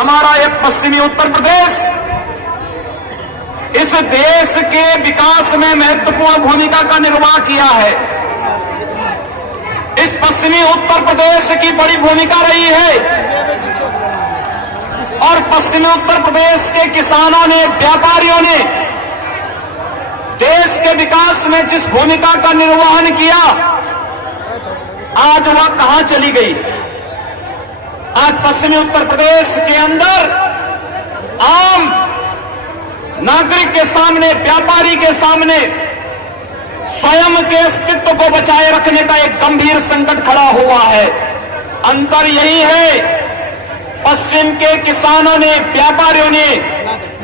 हमारा ये पश्चिमी उत्तर प्रदेश इस देश के विकास में महत्वपूर्ण भूमिका का निर्वाह किया है। इस पश्चिमी उत्तर प्रदेश की बड़ी भूमिका रही है और पश्चिमी उत्तर प्रदेश के किसानों ने, व्यापारियों ने देश के विकास में जिस भूमिका का निर्वहन किया, आज वह कहां चली गई। आज पश्चिमी उत्तर प्रदेश के अंदर आम नागरिक के सामने, व्यापारी के सामने स्वयं के अस्तित्व को बचाए रखने का एक गंभीर संकट खड़ा हुआ है। अंतर यही है, पश्चिम के किसानों ने, व्यापारियों ने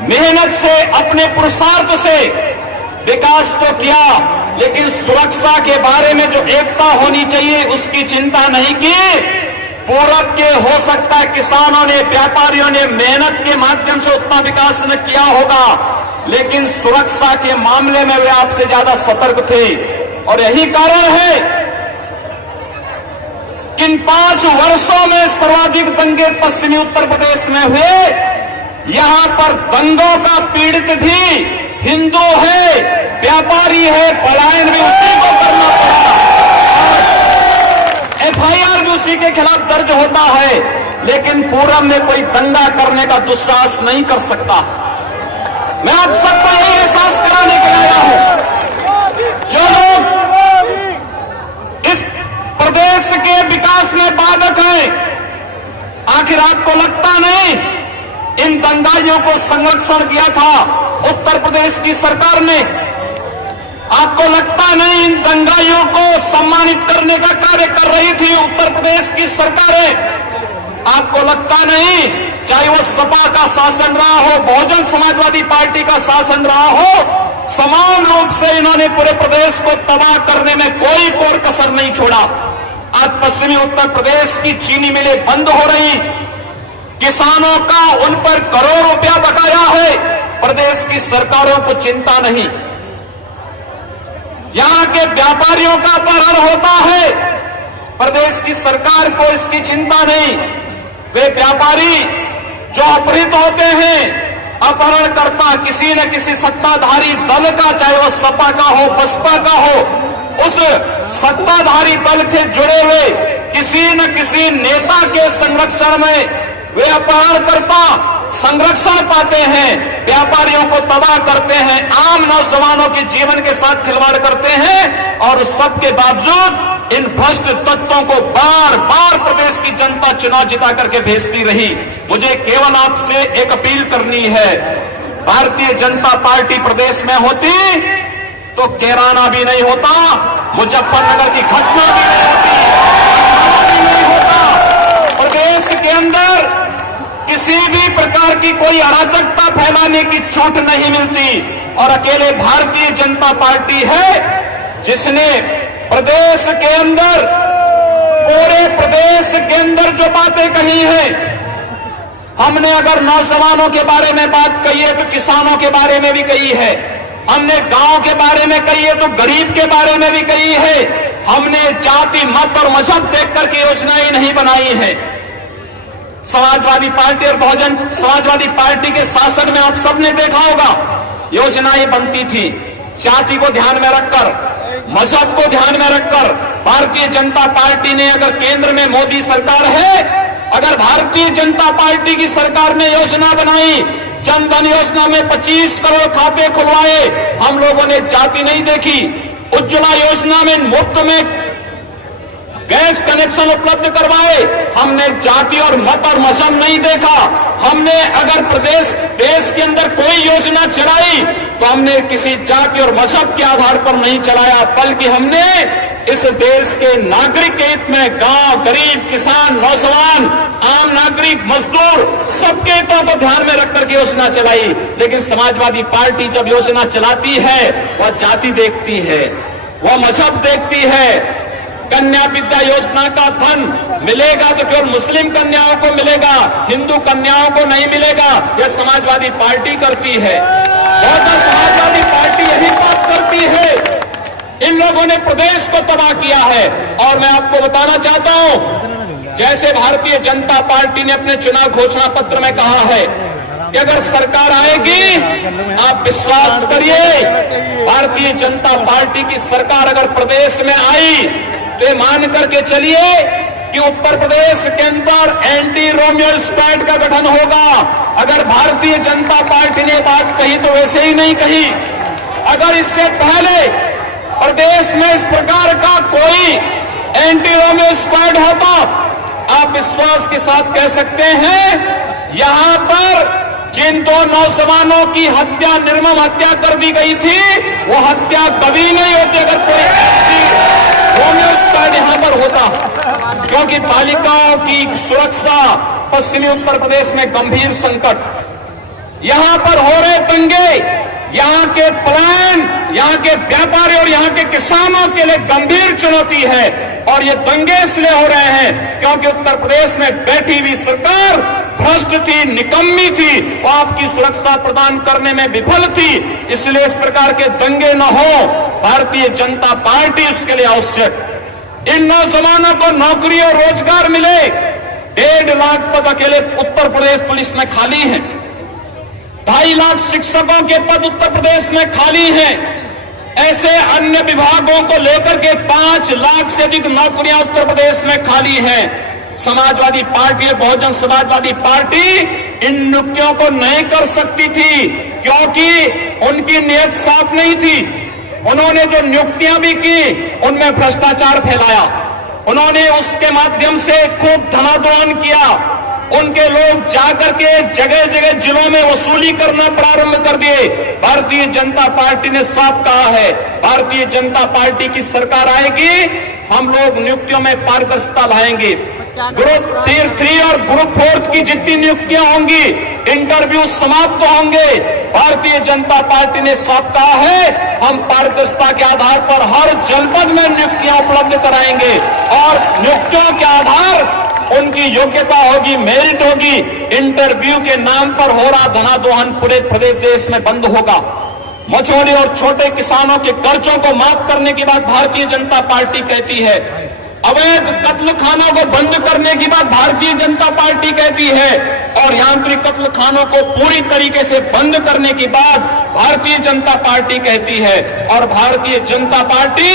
मेहनत से, अपने पुरुषार्थ से विकास तो किया, लेकिन सुरक्षा के बारे में जो एकता होनी चाहिए उसकी चिंता नहीं की। पूरब के हो सकता है किसानों ने, व्यापारियों ने मेहनत के माध्यम से उतना विकास न किया होगा, लेकिन सुरक्षा के मामले में वे आपसे ज्यादा सतर्क थे। और यही कारण है कि इन 5 वर्षों में सर्वाधिक दंगे पश्चिमी उत्तर प्रदेश में हुए। यहां पर दंगों का पीड़ित भी हिंदू है, व्यापारी है, पलायन भी उसी को करना पड़ा, FIR भी उसी के खिलाफ दर्ज होता है, लेकिन पूरब में कोई दंगा करने का दुस्साहस नहीं कर सकता। मैं आप सबको यही एहसास कराने के लिए आया हूं, जो लोग इस प्रदेश के विकास में बाधक हैं, आखिर आपको लगता नहीं इन दंगाइयों को संरक्षण दिया था उत्तर प्रदेश की सरकार ने? आपको लगता नहीं इन दंगाइयों को सम्मानित करने का कार्य कर रही थी उत्तर प्रदेश की सरकारें? आपको लगता नहीं, चाहे वो सपा का शासन रहा हो, बहुजन समाजवादी पार्टी का शासन रहा हो, समान रूप से इन्होंने पूरे प्रदेश को तबाह करने में कोई कोर कसर नहीं छोड़ा। आज पश्चिमी उत्तर प्रदेश की चीनी मिलें बंद हो रही, किसानों का उन पर करोड़ रुपया बकाया है, प्रदेश की सरकारों को चिंता नहीं। यहां के व्यापारियों का अपहरण होता है, प्रदेश की सरकार को इसकी चिंता नहीं। वे व्यापारी जो अपहृत होते हैं, अपहरणकर्ता किसी न किसी सत्ताधारी दल का, चाहे वो सपा का हो, बसपा का हो, उस सत्ताधारी दल से जुड़े हुए किसी न किसी नेता के संरक्षण में वे अपहरणकर्ता संरक्षण पाते हैं, व्यापारियों को तबाह करते हैं, आम नौजवानों के जीवन के साथ खिलवाड़ करते हैं। और सबके बावजूद इन भ्रष्ट तत्वों को बार बार प्रदेश की जनता चुनाव जिता करके भेजती रही। मुझे केवल आपसे एक अपील करनी है, भारतीय जनता पार्टी प्रदेश में होती तो कैराना भी नहीं होता, मुजफ्फरनगर की घटना भी नहीं होता, प्रदेश के अंदर किसी भी प्रकार की कोई अराजकता फैलाने की छूट नहीं मिलती। और अकेले भारतीय जनता पार्टी है जिसने प्रदेश के अंदर, पूरे प्रदेश के अंदर जो बातें कही हैं, हमने अगर नौजवानों के बारे में बात कही है तो किसानों के बारे में भी कही है, हमने गांव के बारे में कही है तो गरीब के बारे में भी कही है, हमने जाति, मत और मजहब देख करके योजनाएं नहीं बनाई है। समाजवादी पार्टी और बहुजन समाजवादी पार्टी के शासन में आप सबने देखा होगा, योजनाएं बनती थी जाति को ध्यान में रखकर, मजहब को ध्यान में रखकर। भारतीय जनता पार्टी ने, अगर केंद्र में मोदी सरकार है, अगर भारतीय जनता पार्टी की सरकार ने योजना बनाई, जनधन योजना में 25 करोड़ खाते खुलवाए, हम लोगों ने जाति नहीं देखी। उज्ज्वला योजना में मुफ्त में गैस कनेक्शन उपलब्ध करवाए, हमने जाति और मत और मजहब नहीं देखा। हमने अगर देश के अंदर कोई योजना चलाई तो हमने किसी जाति और मजहब के आधार पर नहीं चलाया, बल्कि हमने इस देश के नागरिक के हित में गांव, गरीब, किसान, नौजवान, आम नागरिक, मजदूर, सबके हितों को ध्यान में रखकर योजना चलाई। लेकिन समाजवादी पार्टी जब योजना चलाती है, वह जाति देखती है, वह मजहब देखती है। कन्या विद्या योजना का धन मिलेगा तो केवल मुस्लिम कन्याओं को मिलेगा, हिंदू कन्याओं को नहीं मिलेगा। यह समाजवादी पार्टी करती है, बहुजन समाजवादी पार्टी यही बात करती है। इन लोगों ने प्रदेश को तबाह किया है। और मैं आपको बताना चाहता हूं जैसे भारतीय जनता पार्टी ने अपने चुनाव घोषणा पत्र में कहा है कि अगर सरकार आएगी, आप विश्वास करिए, भारतीय जनता पार्टी की सरकार अगर प्रदेश में आई तो ये मान करके चलिए कि उत्तर प्रदेश के अंदर एंटी रोमियो स्क्वाड का गठन होगा। अगर भारतीय जनता पार्टी ने बात कही तो वैसे ही नहीं कही। अगर इससे पहले प्रदेश में इस प्रकार का कोई एंटी रोमियो स्क्वाड होता, आप विश्वास के साथ कह सकते हैं यहां पर जिन दो नौजवानों की हत्या, निर्मम हत्या कर दी गई थी, वो हत्या कभी नहीं होती अगर कोई एंटी रोमियो स्क्वाड यहां पर होता। क्योंकि बालिकाओं की सुरक्षा पश्चिमी उत्तर प्रदेश में गंभीर संकट, यहां पर हो रहे दंगे, यहां के पलायन, यहां के व्यापारी और यहां के किसानों के लिए गंभीर चुनौती है। और ये दंगे इसलिए हो रहे हैं क्योंकि उत्तर प्रदेश में बैठी हुई सरकार भ्रष्ट थी, निकम्मी थी, वो आपकी सुरक्षा प्रदान करने में विफल थी। इसलिए इस प्रकार के दंगे न हो, भारतीय जनता पार्टी इसके लिए आवश्यक। इन नौजवानों को नौकरी और रोजगार मिले। 1.5 लाख पद अकेले उत्तर प्रदेश पुलिस में खाली हैं। 2.5 लाख शिक्षकों के पद उत्तर प्रदेश में खाली हैं। ऐसे अन्य विभागों को लेकर के 5 लाख से अधिक नौकरियां उत्तर प्रदेश में खाली हैं। समाजवादी पार्टी, बहुजन समाजवादी पार्टी इन नियुक्तियों को नहीं कर सकती थी क्योंकि उनकी नीयत साफ नहीं थी। उन्होंने जो नियुक्तियां भी की उनमें भ्रष्टाचार फैलाया। उन्होंने उसके माध्यम से खूब धनादोहन किया। उनके लोग जाकर के जगह जगह जिलों में वसूली करना प्रारंभ कर दिए। भारतीय जनता पार्टी ने साफ कहा है, भारतीय जनता पार्टी की सरकार आएगी, हम लोग नियुक्तियों में पारदर्शिता लाएंगे। ग्रुप 3 और ग्रुप 4 की जितनी नियुक्तियां होंगी, इंटरव्यू समाप्त होंगे। भारतीय जनता पार्टी ने साफ कहा है, हम पारदर्शिता के आधार पर हर जनपद में नियुक्तियां उपलब्ध कराएंगे और नियुक्तियों के आधार उनकी योग्यता होगी, मेरिट होगी। इंटरव्यू के नाम पर हो रहा धनादोहन पूरे प्रदेश देश में बंद होगा। मझोले और छोटे किसानों के कर्जों को माफ करने की बात भारतीय जनता पार्टी कहती है। अवैध कत्लखानों को बंद करने की बात भारतीय जनता पार्टी कहती है और यांत्रिक कत्लखानों को पूरी तरीके से बंद करने की बात भारतीय जनता पार्टी कहती है। और भारतीय जनता पार्टी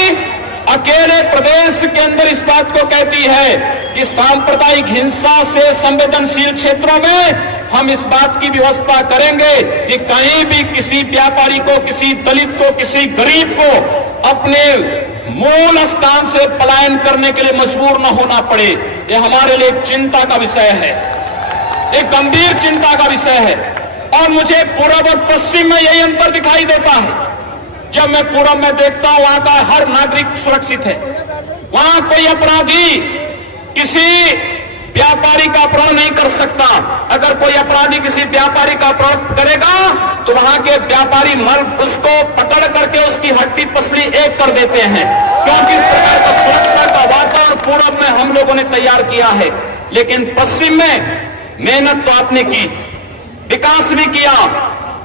अकेले प्रदेश के अंदर इस बात को कहती है कि सांप्रदायिक हिंसा से संवेदनशील क्षेत्रों में हम इस बात की व्यवस्था करेंगे कि कहीं भी किसी व्यापारी को, किसी दलित को, किसी गरीब को अपने मूल स्थान से पलायन करने के लिए मजबूर न होना पड़े। ये हमारे लिए एक चिंता का विषय है, एक गंभीर चिंता का विषय है। और मुझे पूर्व और पश्चिम में यही अंतर दिखाई देता है। जब मैं पूर्व में देखता हूं वहां का हर नागरिक सुरक्षित है, वहां कोई अपराधी किसी व्यापारी का अपहरण नहीं कर सकता। अगर कोई अपराधी किसी व्यापारी का अपहरण करेगा तो वहां के व्यापारी मर्द उसको पकड़ करके उसकी हड्डी पसली एक कर देते हैं, क्योंकि इस प्रकार का सुरक्षा का वातावरण पूर्व में हम लोगों ने तैयार किया है। लेकिन पश्चिम में मेहनत तो आपने की, विकास भी किया,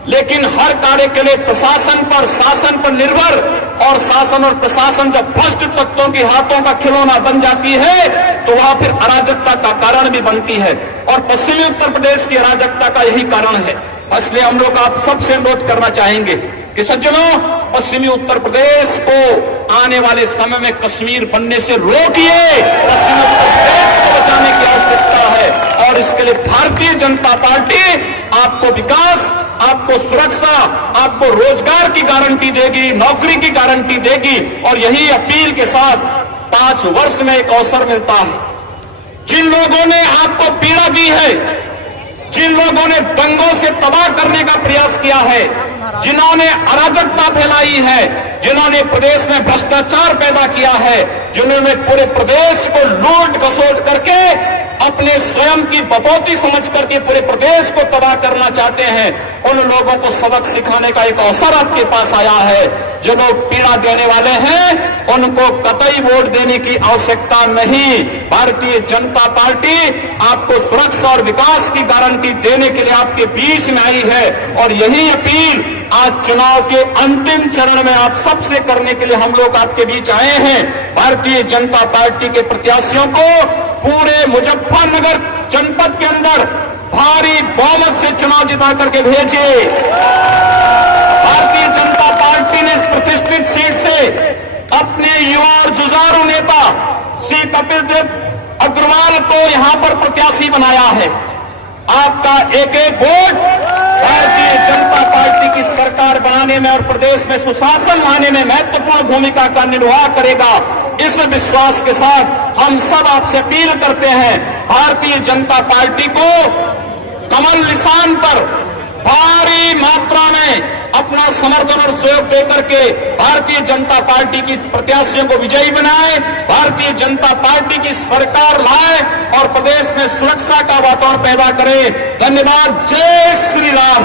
लेकिन हर कार्य के लिए प्रशासन पर, शासन पर निर्भर, और शासन और प्रशासन जब भ्रष्ट तत्वों के हाथों का खिलौना बन जाती है तो वहां फिर अराजकता का कारण भी बनती है। और पश्चिमी उत्तर प्रदेश की अराजकता का यही कारण है। इसलिए हम लोग आप सबसे अनुरोध करना चाहेंगे कि सज्जनों, पश्चिमी उत्तर प्रदेश को आने वाले समय में कश्मीर बनने से रोकिए। पश्चिमी उत्तर प्रदेश को बचाने की आवश्यकता है और इसके लिए भारतीय जनता पार्टी आपको विकास, आपको सुरक्षा, आपको रोजगार की गारंटी देगी, नौकरी की गारंटी देगी। और यही अपील के साथ 5 वर्ष में एक अवसर मिलता है। जिन लोगों ने आपको पीड़ा दी है, जिन लोगों ने दंगों से तबाह करने का प्रयास किया है, जिन्होंने अराजकता फैलाई है, जिन्होंने प्रदेश में भ्रष्टाचार पैदा किया है, जिन्होंने पूरे प्रदेश को लूट खसोट करके अपने स्वयं की बपौती समझ करके पूरे प्रदेश को तबाह करना चाहते हैं, उन लोगों को सबक सिखाने का एक अवसर आपके पास आया है। जो लोग पीड़ा देने वाले हैं उनको कतई वोट देने की आवश्यकता नहीं। भारतीय जनता पार्टी आपको सुरक्षा और विकास की गारंटी देने के लिए आपके बीच में आई है और यही अपील आज चुनाव के अंतिम चरण में आप सबसे करने के लिए हम लोग आपके बीच आए हैं। भारतीय जनता पार्टी के प्रत्याशियों को पूरे मुजफ्फरनगर जनपद के अंदर भारी बहुमत से चुनाव जिता करके भेजे। भारतीय जनता पार्टी ने इस प्रतिष्ठित सीट से अपने युवा और जुझारू नेता श्री कपिल देव अग्रवाल को यहां पर प्रत्याशी बनाया है। आपका एक एक वोट भारतीय जनता पार्टी की सरकार बनाने में और प्रदेश में सुशासन लाने में महत्वपूर्ण भूमिका का निर्वाह करेगा। इस विश्वास के साथ हम सब आपसे अपील करते हैं, भारतीय जनता पार्टी को कमल निशान पर भारी मात्रा में अपना समर्थन और सहयोग देकर के भारतीय जनता पार्टी की प्रत्याशियों को विजयी बनाए, भारतीय जनता पार्टी की सरकार लाए और प्रदेश में सुरक्षा का वातावरण पैदा करे। धन्यवाद। जय श्री राम।